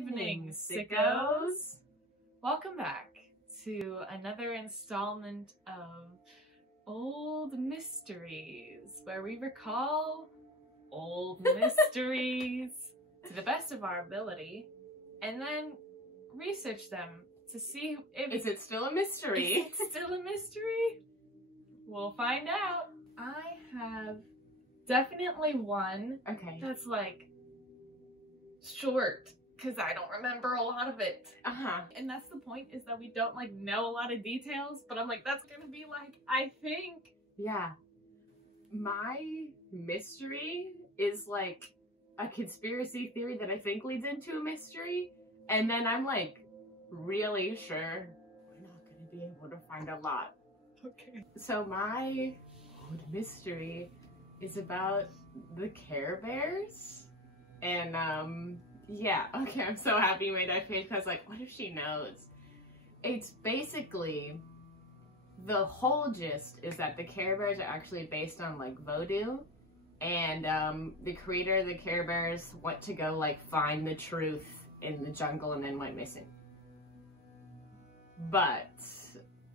evening, sickos! Welcome back to another installment of Old Mysteries, where we recall old mysteries to the best of our ability, and then research them to see if— Is it still a mystery? Is it still a mystery? We'll find out. I have definitely one that's like short, because I don't remember a lot of it. And that's the point, is that we don't like know a lot of details, but I'm like, that's gonna be like, I think. Yeah. My mystery is like a conspiracy theory that I think leads into a mystery, and then I'm like really sure we're not gonna be able to find a lot. Okay. So my old mystery is about the Care Bears. And yeah, okay, I'm so happy you made that face, because like, what if she knows? It's basically, the whole gist is that the Care Bears are actually based on like voodoo, and the creator of the Care Bears went to go like find the truth in the jungle and then went missing. But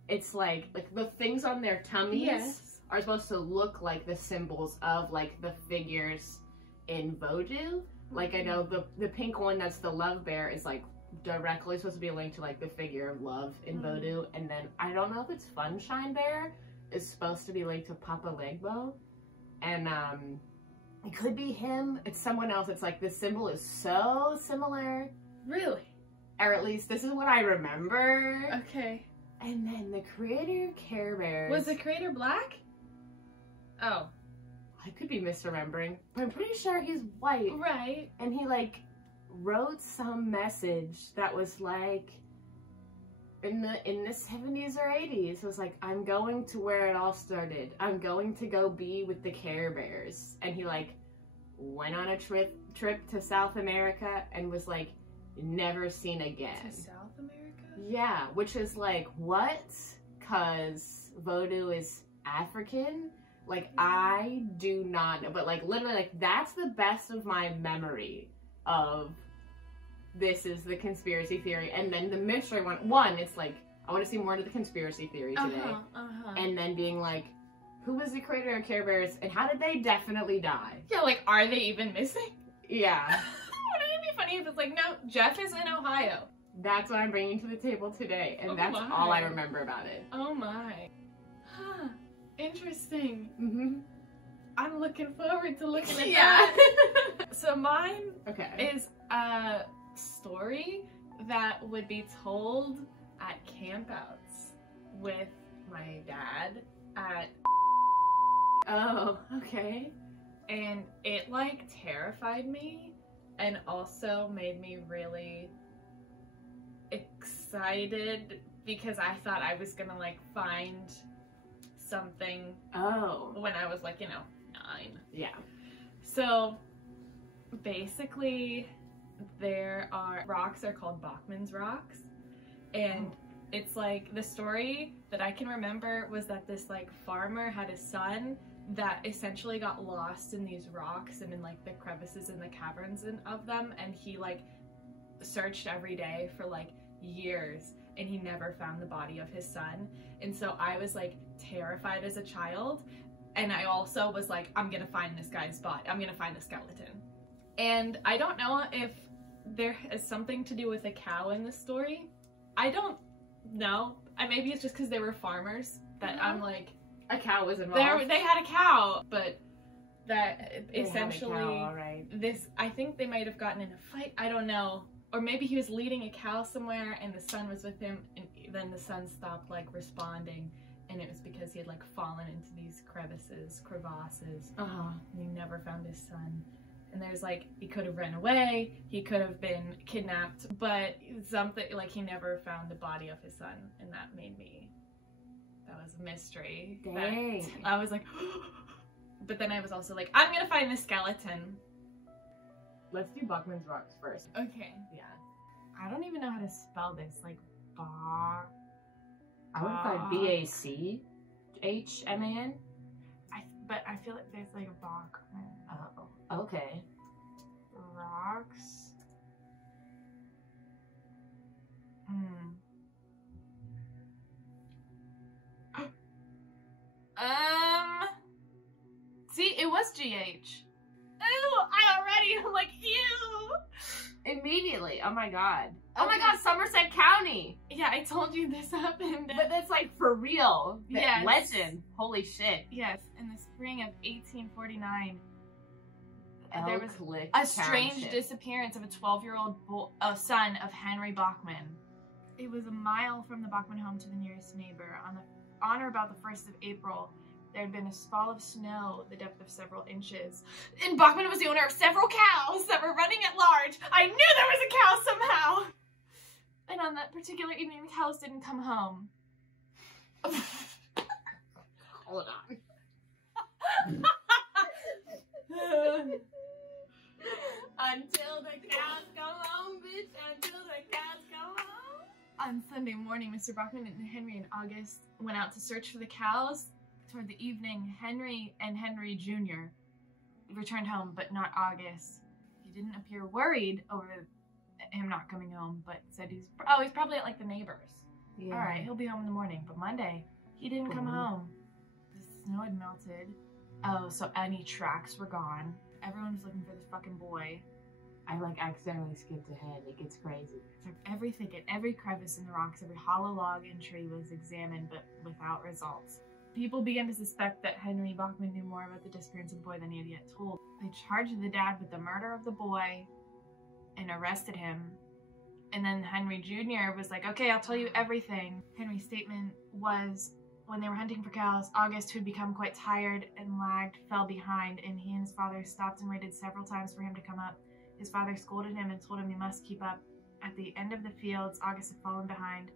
it's like the things on their tummies are supposed to look like the symbols of like the figures in voodoo. Like, I know the pink one that's the love bear is like directly supposed to be linked to like the figure of love in voodoo, and then I don't know if it's Funshine Bear is supposed to be linked to Papa Legbo, and it could be him, it's someone else. It's like the symbol is so similar. Really? Or at least this is what I remember. Okay. And then the creator of Care Bears— Was the creator black? Oh. I could be misremembering, but I'm pretty sure he's white. Right. And he like wrote some message that was like in the 70s or 80s. It was like, I'm going to where it all started. I'm going to go be with the Care Bears. And he like went on a trip to South America and was like never seen again. To South America? Yeah, which is like, what? 'Cause voodoo is African? Like, I do not know, but like literally, like, that's the best of my memory of this is the conspiracy theory. And then the mystery one, it's like, I want to see more into the conspiracy theory today. And then being like, who was the creator of Care Bears and how did they definitely die? Yeah, like, are they even missing? Yeah. Wouldn't it be funny if it's like, no, Jeff is in Ohio. That's what I'm bringing to the table today, and that's all I remember about it. Oh my. Huh. Interesting. Mm-hmm. I'm looking forward to looking at Yeah. that. So mine is a story that would be told at campouts with my dad at— Oh, okay. And it like terrified me and also made me really excited because I thought I was gonna like find something when I was like, 9. Yeah. So basically there are rocks are called Bachmans rocks, and it's like the story that I can remember was that this like farmer had a son that essentially got lost in these rocks and in like the crevices and the caverns of them, and he like searched every day for like years and he never found the body of his son. And so I was like terrified as a child, and I also was like, I'm gonna find this guy's body, I'm gonna find the skeleton. And I don't know if there is something to do with a cow in this story. I don't know. Maybe it's just because they were farmers that I'm like, a cow was involved. They had a cow, but that they essentially had a cow, all right. This, I think they might have gotten in a fight, I don't know. Or maybe he was leading a cow somewhere and the son was with him, and then the son stopped like responding, and it was because he had like fallen into these crevasses, and he never found his son. And there's like, he could have ran away, he could have been kidnapped, but something like he never found the body of his son, and that was a mystery. Dang. I was like, but then I was also like, I'm gonna find the skeleton. Let's do Bachman's rocks first. Okay. Yeah. I don't even know how to spell this. Like, I would find B-A-C-H-M-A-N. But I feel like there's like a Bachman. Oh, okay. Rocks. was GH. Ew, I'm like, ew. Immediately. Oh my god. Oh my god, Somerset County. Yeah, I told you this happened. But that's like for real. Yes. Legend. Holy shit. Yes, in the spring of 1849, there was a strange disappearance of a 12-year-old son of Henry Bachman. It was a mile from the Bachman home to the nearest neighbor. On or about the 1st of April, there had been a fall of snow, the depth of several inches. And Bachman was the owner of several cows that were running at large. I knew there was a cow somehow! And on that particular evening, the cows didn't come home. Hold on. Until the cows come home, bitch. Until the cows come home. On Sunday morning, Mr. Bachman and Henry and August went out to search for the cows. Toward the evening, Henry and Henry Jr. returned home, but not August. He didn't appear worried over him not coming home, but said he's probably at like the neighbors. Yeah. All right, he'll be home in the morning. But Monday, he didn't come home. The snow had melted. Oh, so any tracks were gone. Everyone was looking for this fucking boy. I like accidentally skipped ahead. It gets crazy. Every thicket, every crevice in the rocks, every hollow log and tree was examined, but without results. People began to suspect that Henry Bachman knew more about the disappearance of the boy than he had yet told. They charged the dad with the murder of the boy and arrested him. And then Henry Jr. was like, okay, I'll tell you everything. Henry's statement was, when they were hunting for cows, August, who had become quite tired and lagged, fell behind, and he and his father stopped and waited several times for him to come up. His father scolded him and told him he must keep up. At the end of the fields, August had fallen behind,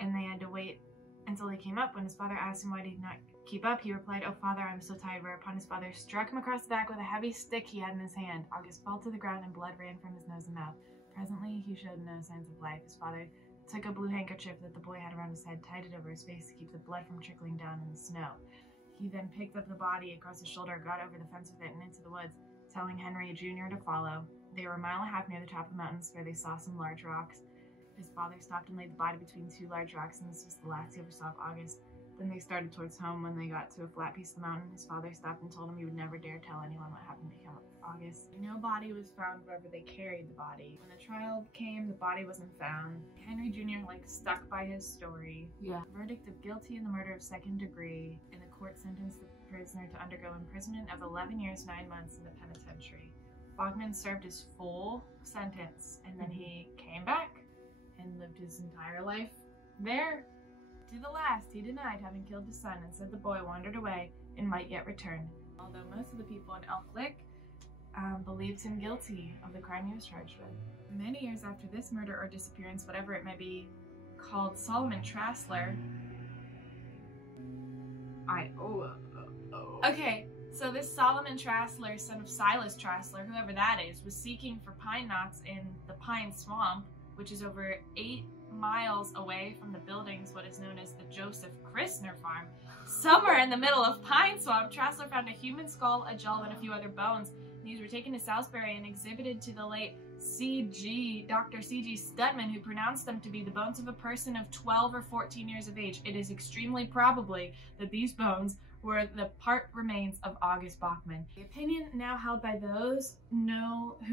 and they had to wait until he came up. When his father asked him why he did not keep up, he replied, "Oh, father, I'm so tired," whereupon his father struck him across the back with a heavy stick he had in his hand. August fell to the ground and blood ran from his nose and mouth. Presently, he showed no signs of life. His father took a blue handkerchief that the boy had around his head, tied it over his face to keep the blood from trickling down in the snow. He then picked up the body across his shoulder, got over the fence with it, and into the woods, telling Henry Jr. to follow. They were a mile and a half near the top of the mountains, where they saw some large rocks. His father stopped and laid the body between two large rocks, and this was the last he ever saw of August. Then they started towards home. When they got to a flat piece of the mountain, his father stopped and told him he would never dare tell anyone what happened to August. No body was found wherever they carried the body. When the trial came, the body wasn't found. Henry Jr. stuck by his story. Yeah. Verdict of guilty in the murder of second degree, and the court sentenced the prisoner to undergo imprisonment of 11 years, 9 months in the penitentiary. Bachman served his full sentence, and then he came back and lived his entire life there. To the last, he denied having killed his son and said the boy wandered away and might yet return. Although most of the people in Elk Lick believed him guilty of the crime he was charged with. Many years after this murder or disappearance, whatever it may be, called Solomon Trassler. Okay, so this Solomon Trassler, son of Silas Trassler, whoever that is, was seeking for pine knots in the Pine Swamp, which is over 8 miles away from the buildings, what is known as the Joseph Christner Farm. Somewhere in the middle of Pine Swamp, Trassler found a human skull, a jaw, and a few other bones. These were taken to Salisbury and exhibited to the late Dr. C.G. Stutman, who pronounced them to be the bones of a person of 12 or 14 years of age. It is extremely probably that these bones were the part remains of August Bachman. The opinion now held by those who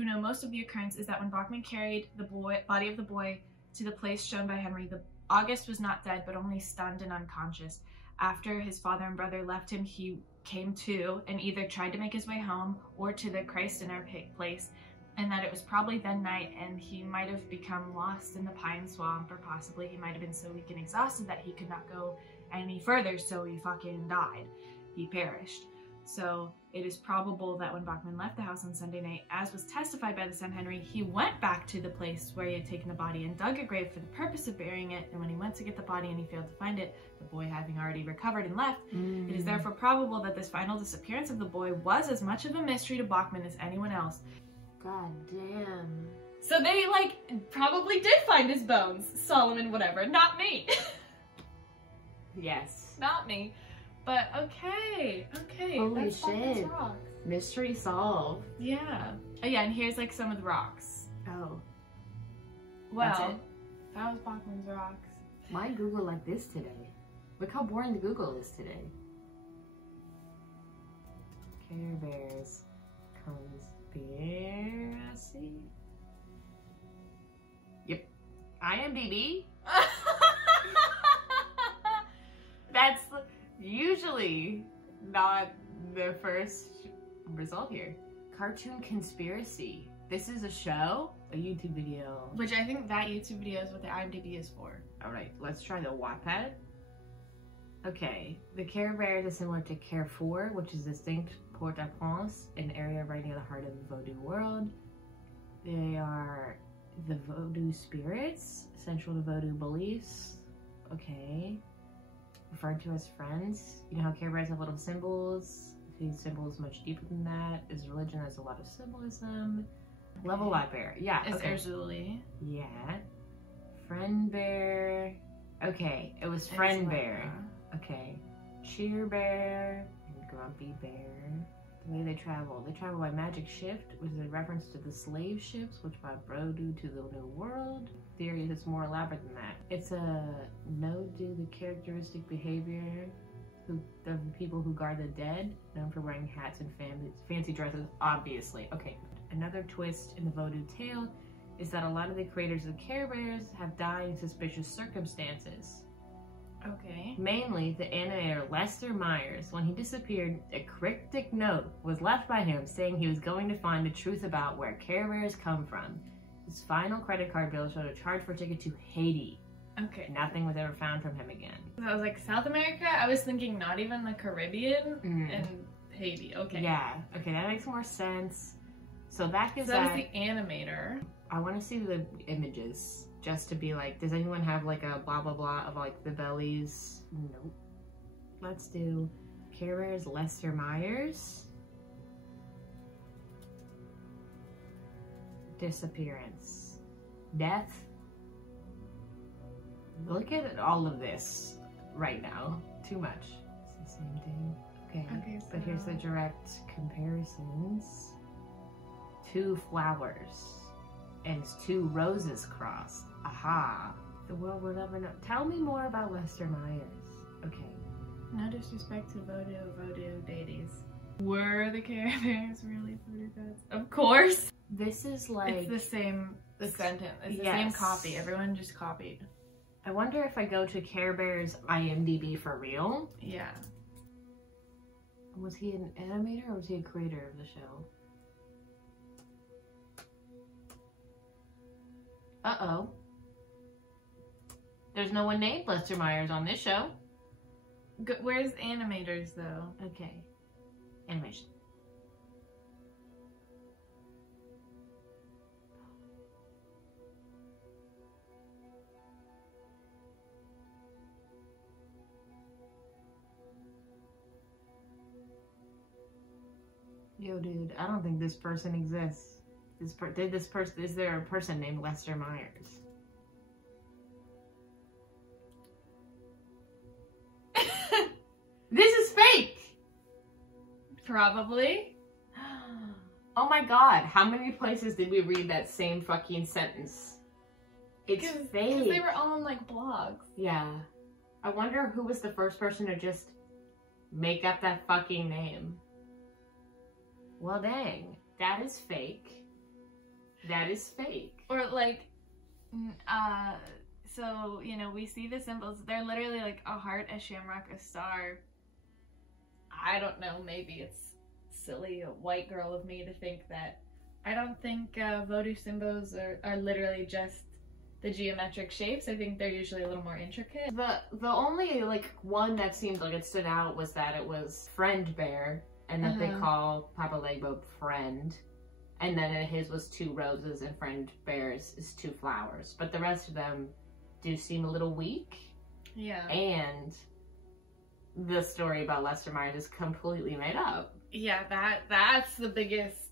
know most of the occurrence is that when Bachman carried the body of the boy to the place shown by Henry, August was not dead, but only stunned and unconscious. After his father and brother left him, he came to and either tried to make his way home or to the Christ in our place, and that it was probably then night, and he might have become lost in the Pine Swamp, or possibly he might have been so weak and exhausted that he could not go any further, so he fucking died. He perished. So it is probable that when Bachman left the house on Sunday night, as was testified by the son Henry, he went back to the place where he had taken the body and dug a grave for the purpose of burying it, and when he went to get the body and he failed to find it, the boy having already recovered and left, it is therefore probable that this final disappearance of the boy was as much of a mystery to Bachman as anyone else. God damn. So they, probably did find his bones. Solomon, whatever. Not me. Yes. Not me. But okay. Holy that's shit. Rocks. Mystery solved. Yeah. Oh yeah, and here's some of the rocks. Oh. Well, that was Bachman's rocks. Why Google like this today? Look how boring the Google is today. Care Bears conspiracy. Yep. IMDb? That's usually not the first result here. Cartoon conspiracy. This is a show? A YouTube video. Which I think that YouTube video is what the IMDb is for. Alright, let's try the Wattpad. Okay, the Care Bears is similar to Carrefour, which is distinct Port-au-Prince, an area right near the heart of the Vodou world. They are the Vodou spirits, central to Vodou beliefs. Okay. Referred to as friends. You know how Care Bears have little symbols? These symbols much deeper than that. This religion has a lot of symbolism. Okay. Level Light Bear. Yeah. It's okay. Erzuli. Yeah. Friend Bear. Okay, it was Friend Bear. Okay. Cheer Bear and Grumpy Bear. The way they travel by magic shift, which is a reference to the slave ships which brought Vodou to the New World. Theory is it's more elaborate than that. It's a node to the characteristic behavior of the people who guard the dead, known for wearing hats and fancy dresses, obviously. Okay, another twist in the Vodou tale is that a lot of the creators of the Care Bears have died in suspicious circumstances. Okay. Mainly, the animator Lester Myers, when he disappeared, a cryptic note was left by him saying he was going to find the truth about where Care Bears come from. His final credit card bill showed a charge for a ticket to Haiti. Okay. Nothing was ever found from him again. I was like, South America? I was thinking not even the Caribbean and Haiti. Okay. Yeah. Okay, that makes more sense. So that gives that was the animator. I want to see the images. Just to be like, does anyone have like a blah blah blah of like the bellies? Nope. Let's do Care Bears Lester Myers. Disappearance. Death. Look at all of this right now. Too much. It's the same thing. Okay. So... But here's the direct comparisons. 2 flowers. And it's 2 roses crossed. Aha. The world will never know. Tell me more about Lester Myers. Okay. No disrespect to Vodou deities. Were the Care Bears really Vodou gods? Of course. This is like... It's the same sentence. It's the same copy. Everyone just copied. I wonder if I go to Care Bears IMDb for real. Yeah. Was he an animator or was he a creator of the show? Uh-oh. There's no one named Lester Myers on this show. Where's animators, though? Okay. Animation. Yo, dude, I don't think this person exists. Is there a person named Lester Myers? This is fake! Probably. Oh my god, how many places did we read that same fucking sentence? It's fake. Because they were all on, like, blogs. Yeah. I wonder who was the first person to just make up that fucking name. Well, dang. That is fake. That is fake. Or, like, so, you know, we see the symbols. They're literally, like, a heart, a shamrock, a star. I don't know, maybe it's silly, a white girl of me to think that. I don't think Vodou symbols are literally just the geometric shapes. I think they're usually a little more intricate. The only, like, one that seemed like it stood out was that it was Friend Bear, and that they call Papa Legbo Friend. And then his was 2 roses and Friend Bear's is 2 flowers. But the rest of them do seem a little weak. Yeah. And the story about Lester Myers is completely made up. Yeah, that's the biggest...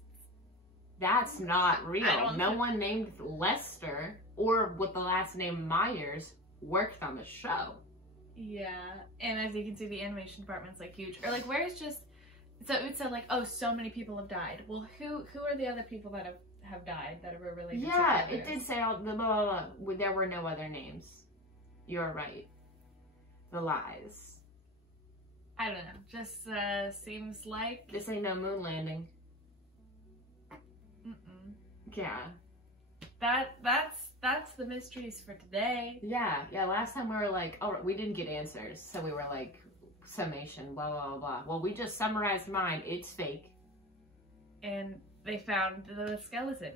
That's not real. No one named Lester or with the last name Myers worked on the show. Yeah, and as you can see, the animation department's like huge. Or like, where's just... So it said like, oh, so many people have died. Well, who are the other people that have died that were related to Yeah, it did say all the blah, blah, blah. There were no other names. You're right. The lies. I don't know. Just seems like This ain't no moon landing. Yeah. That's the mysteries for today. Yeah. Last time we were like, oh, we didn't get answers, so we were like, summation, blah blah blah. Well, we just summarized mine. It's fake. And they found the skeleton.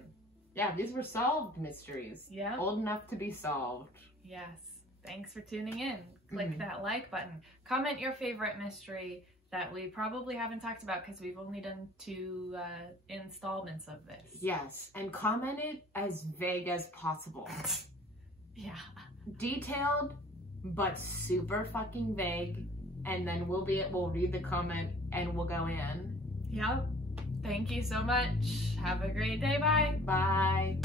Yeah, these were solved mysteries. Yeah. Old enough to be solved. Yes. Thanks for tuning in. Click that like button. Comment your favorite mystery that we probably haven't talked about because we've only done 2 installments of this. Yes, and comment it as vague as possible. Yeah. Detailed, but super fucking vague. And then we'll read the comment and we'll go in. Yep. Thank you so much. Have a great day. Bye. Bye.